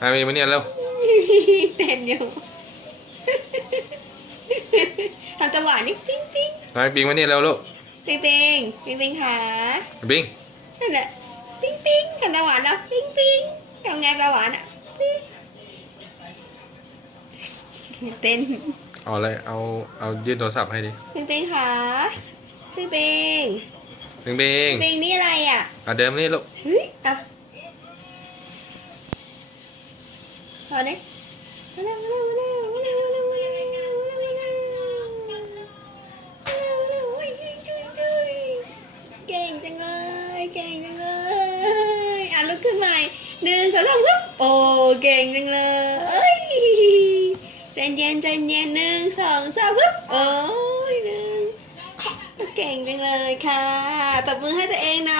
มามีมาเนี่ยเร็วเต้นอยู่ทำจังหวะนี้ปิ๊งปิ๊งมาปิงมาเนี่ยเร็วลูกปิ๊งปิ๊งปิ๊งปิ๊งขาปิงนั่นแหละปิ๊งปิ๊งทำจังหวะเนาะปิ๊งปิ๊งทำไงปลาหวานอะปิ๊งเต้นเอาอะไรเอาเอายื่นโทรศัพท์ให้ดิปิ๊งปิ๊งขาปิ๊งปิ๊งปิงปิงปิ๊งนี่อะไรอะอะเดินมานี่ลูกเฮ้ยอะ พอดิเก่งจังเลยเก่งจังเลยอะลุกขึ้นใหม่หนึ่งสองสามฮึบโอ้เก่งจังเลยเอ้ยใจเย็นใจเย็นหนึ่งสองสามฮึบโอ้ยหนึ่งเก่งจังเลยค่ะตบมือให้ตัวเองนะ